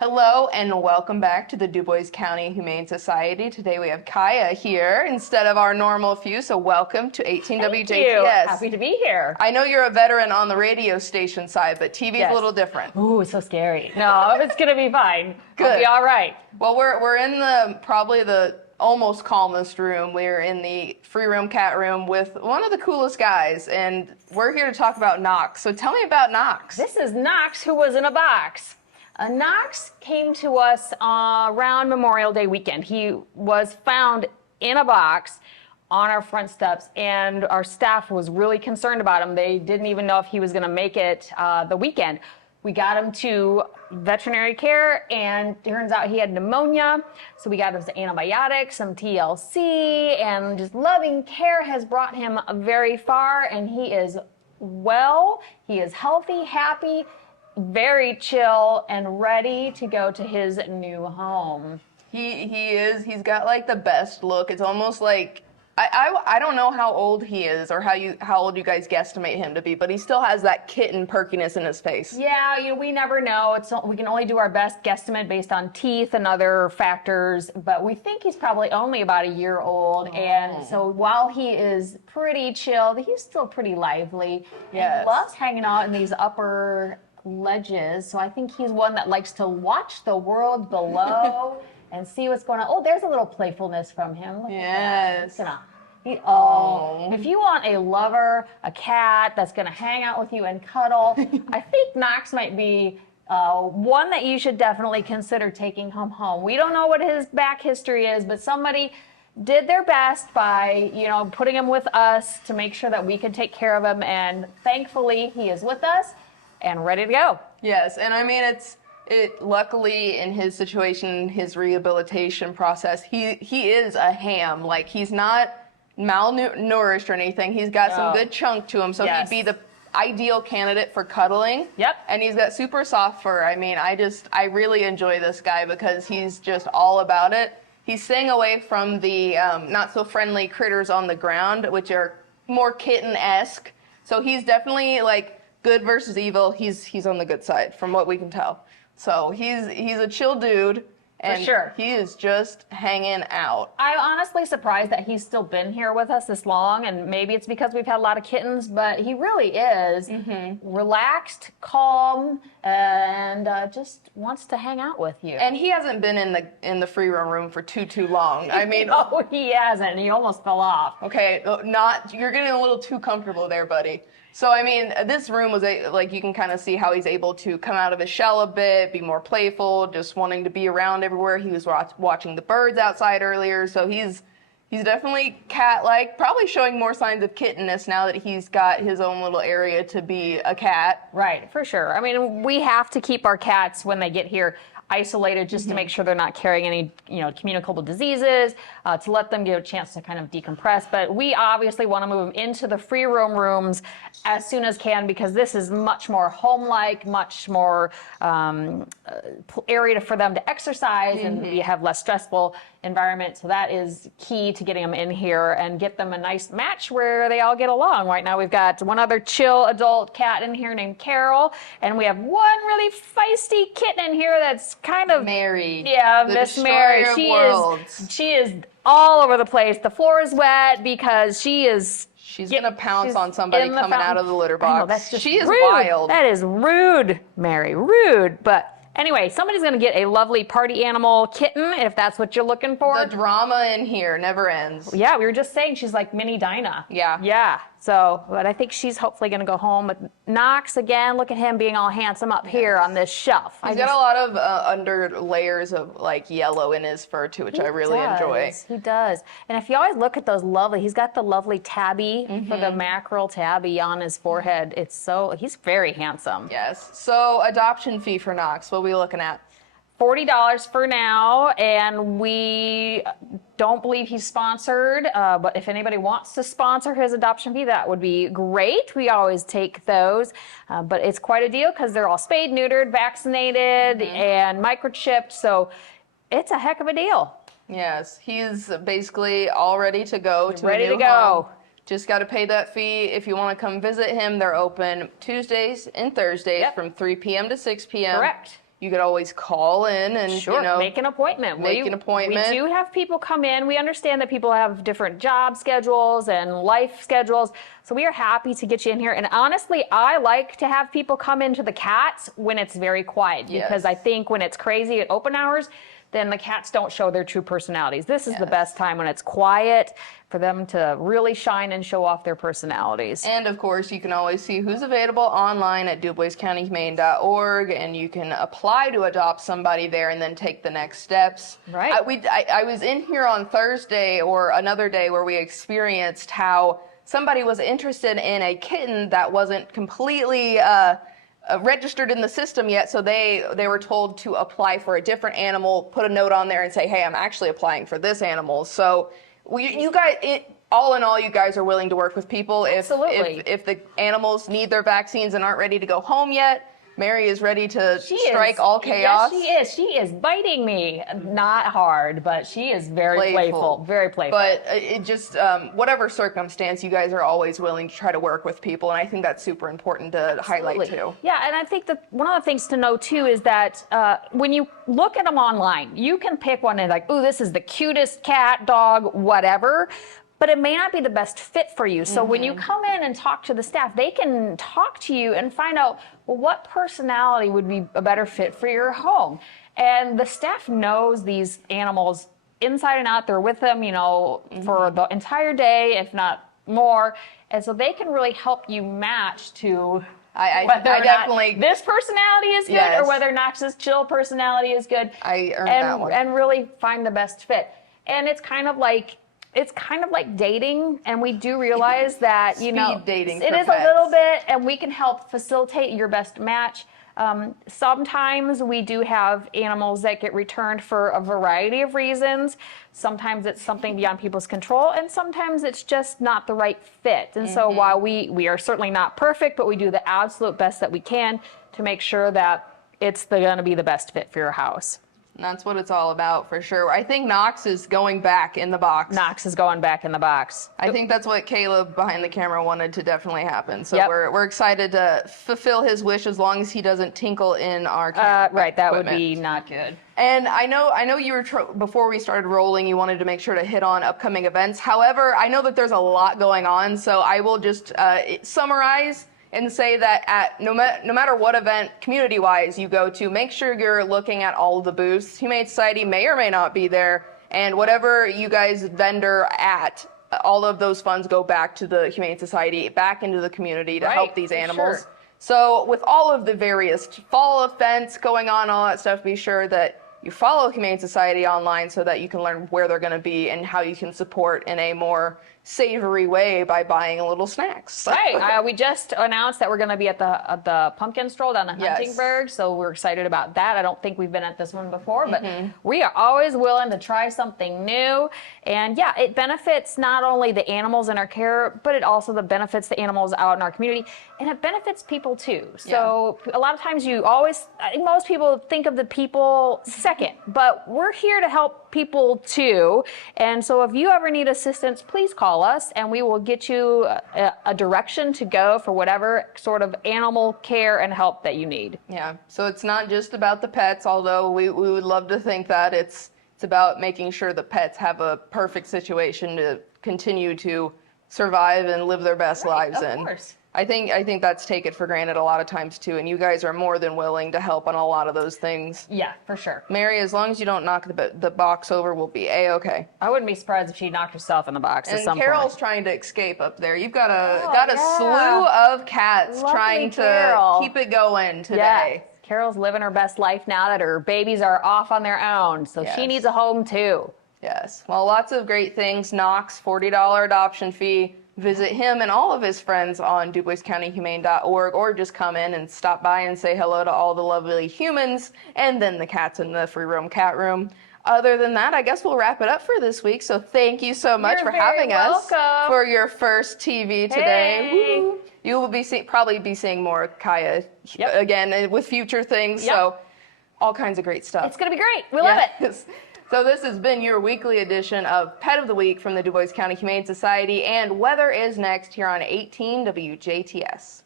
Hello and welcome back to the Dubois County Humane Society. Today we have Kaia here instead of our normal few, so welcome to 18WJTS. Thank you. Happy to be here. I know you're a veteran on the radio station side, but TV's Yes. a little different. Ooh, it's so scary. No, it's gonna be fine. Good. It'll be all right. Well, we're in probably the almost calmest room. We're in the free room cat room with one of the coolest guys, and we're here to talk about Knox. So tell me about Knox. This is Knox, who was in a box. Knox came to us around Memorial Day weekend. He was found in a box on our front steps, and our staff was really concerned about him. They didn't even know if he was going to make it the weekend. We got him to veterinary care, and turns out he had pneumonia. So we got him some antibiotics, some TLC, and just loving care has brought him very far, and he is well. He is healthy, happy, very chill, and ready to go to his new home. He is. He's got like the best look. It's almost like I don't know how old he is or how old you guys guesstimate him to be, but he still has that kitten perkiness in his face. Yeah, we never know. We can only do our best guesstimate based on teeth and other factors, but we think he's probably only about a year old. Oh. And so while he is pretty chilled, he's still pretty lively. Yes. He loves hanging out in these upper ledges, so I think he's one that likes to watch the world below and see what's going on. Oh, there's a little playfulness from him. Look yes. At that. If you want a lover, a cat that's going to hang out with you and cuddle, I think Knox might be one that you should definitely consider taking home. We don't know what his back history is, but somebody did their best by, putting him with us to make sure that we could take care of him, and thankfully he is with us and ready to go. Yes, and I mean luckily in his situation, his rehabilitation process, he is a ham. Like, he's not malnourished or anything. He's got some good chunk to him, so Yes. he'd be the ideal candidate for cuddling. Yep. And he's got super soft fur. I mean, I really enjoy this guy because he's just all about it. He's staying away from the not so friendly critters on the ground, which are more kitten-esque. So he's definitely like good versus evil. He's on the good side from what we can tell. So he's a chill dude, and For sure. he is just hanging out. I'm honestly surprised that he's still been here with us this long, and maybe it's because we've had a lot of kittens, but he really is relaxed, calm, and just wants to hang out with you. And he hasn't been in the free room for too long. I mean, no, he hasn't. He almost fell off. Okay, you're getting a little too comfortable there, buddy. So, I mean, this room was like, you can kind of see how he's able to come out of his shell a bit, be more playful, just wanting to be around everywhere. He was watching the birds outside earlier, so he's definitely cat-like, probably showing more signs of kittenness now that he's got his own little area to be a cat. Right, for sure. I mean, we have to keep our cats when they get here isolated just to make sure they're not carrying any, communicable diseases, to let them get a chance to kind of decompress. But we obviously want to move them into the free roam rooms as soon as can, because this is much more home-like, much more area for them to exercise, and we have less stressful environment. So that is key to getting them in here and get them a nice match where they all get along. Right now we've got one other chill adult cat in here named Carol, and we have one really feisty kitten in here that's kind of Mary. Yeah, the Miss Mary. destroyer of worlds. She is all over the place. The floor is wet because she's gonna pounce on somebody coming out of the litter box. I know, that's just she is rude. wild. That is rude, Mary. Rude. But anyway, somebody's going to get a lovely party animal kitten if that's what you're looking for. The drama in here never ends. Yeah, we were just saying she's like mini Dinah. Yeah. Yeah. So, but I think she's hopefully going to go home with Knox again. Look at him being all handsome up here on this shelf. He's got a lot of under layers of like yellow in his fur too, which I really enjoy. He does. And if you always look at those he's got the lovely tabby for the mackerel tabby on his forehead. He's very handsome. Yes. So adoption fee for Knox, what are we looking at? $40 for now, and we don't believe he's sponsored, but if anybody wants to sponsor his adoption fee, that would be great. We always take those, but it's quite a deal because they're all spayed, neutered, vaccinated, and microchipped, so it's a heck of a deal. Yes, he's basically all ready to go to Ready a new to go. home. Just got to pay that fee. If you want to come visit him, they're open Tuesdays and Thursdays from 3 p.m. to 6 p.m. Correct. you could always call in and, Sure, make an appointment. Make an appointment. We do have people come in. We understand that people have different job schedules and life schedules. So we are happy to get you in here. And honestly, I like to have people come into the cats when it's very quiet, because I think when it's crazy at open hours, then the cats don't show their true personalities. This is the best time when it's quiet for them to really shine and show off their personalities. And of course, you can always see who's available online at DuboisCountyHumane.org, and you can apply to adopt somebody there and then take the next steps. Right. I was in here on Thursday or another day where we experienced how somebody was interested in a kitten that wasn't completely registered in the system yet, so they were told to apply for a different animal, put a note on there and say, hey, I'm actually applying for this animal. So you guys, all in all, you guys are willing to work with people if the animals need their vaccines and aren't ready to go home yet. Mary is ready to strike all chaos. Yes, she is biting me. Not hard, but she is very playful. Very playful. But it just, whatever circumstance, you guys are always willing to try to work with people, and I think that's super important to highlight too. Yeah, and I think that one of the things to know too is that when you look at them online, you can pick one and like, ooh, this is the cutest cat, dog, whatever. But it may not be the best fit for you. So when you come in and talk to the staff, they can talk to you and find out, well, what personality would be a better fit for your home. And the staff knows these animals inside and out. They're with them, for the entire day, if not more. And so they can really help you match to whether or not this personality is good or whether Knox's chill personality is good. I earned that one. And really find the best fit. And it's kind of like dating, and we do realize that, Speed dating it is pets. a little bit, and we can help facilitate your best match. Sometimes we do have animals that get returned for a variety of reasons. Sometimes it's something beyond people's control, and sometimes it's just not the right fit. And so while we are certainly not perfect, but we do the absolute best that we can to make sure that it's going to be the best fit for your house. And that's what it's all about, for sure. I think Knox is going back in the box. Knox is going back in the box. I think that's what Caleb behind the camera wanted to definitely happen. So we're excited to fulfill his wish as long as he doesn't tinkle in our camera right, that equipment. would be not good. And I know you were, before we started rolling, you wanted to make sure to hit on upcoming events. However, I know that there's a lot going on, so I will just summarize and say that at no matter what event, community-wise, you go to, make sure you're looking at all of the booths. Humane Society may or may not be there, and whatever you guys vendor at, all of those funds go back to the Humane Society, back into the community to help these animals. Sure. So with all of the various fall events going on, all that stuff, be sure that you follow Humane Society online so that you can learn where they're going to be and how you can support in a more savory way by buying a little snacks. Right. We just announced that we're going to be at the pumpkin stroll down in Huntingburg, so we're excited about that. I don't think we've been at this one before, but we are always willing to try something new. And yeah, it benefits not only the animals in our care, but it also benefits the animals out in our community, and it benefits people too. So a lot of times I think most people think of the people second, but we're here to help people too. And so if you ever need assistance, please call us and we will get you a direction to go for whatever sort of animal care and help that you need. Yeah, so it's not just about the pets, although we would love to think that it's about making sure the pets have a perfect situation to continue to survive and live their best lives in. Of course. I think that's taken for granted a lot of times too, and you guys are more than willing to help on a lot of those things. Yeah, for sure. Mary, as long as you don't knock the box over, we'll be A-okay. I wouldn't be surprised if she knocked herself in the box at some point. And Carol's trying to escape up there. You've got a slew of cats trying to keep it going today. Yeah. Carol's living her best life now that her babies are off on their own, so she needs a home too. Yes. Well, lots of great things. Knox, $40 adoption fee. Visit him and all of his friends on DuboisCountyHumane.org, or just come in and stop by and say hello to all the lovely humans and then the cats in the free roam cat room. Other than that, I guess we'll wrap it up for this week. So thank you so much for having us for your first TV today. Hey. You will probably be seeing more Kaia again with future things. So all kinds of great stuff. It's going to be great. We love it. So this has been your weekly edition of Pet of the Week from the Dubois County Humane Society, and weather is next here on 18 WJTS.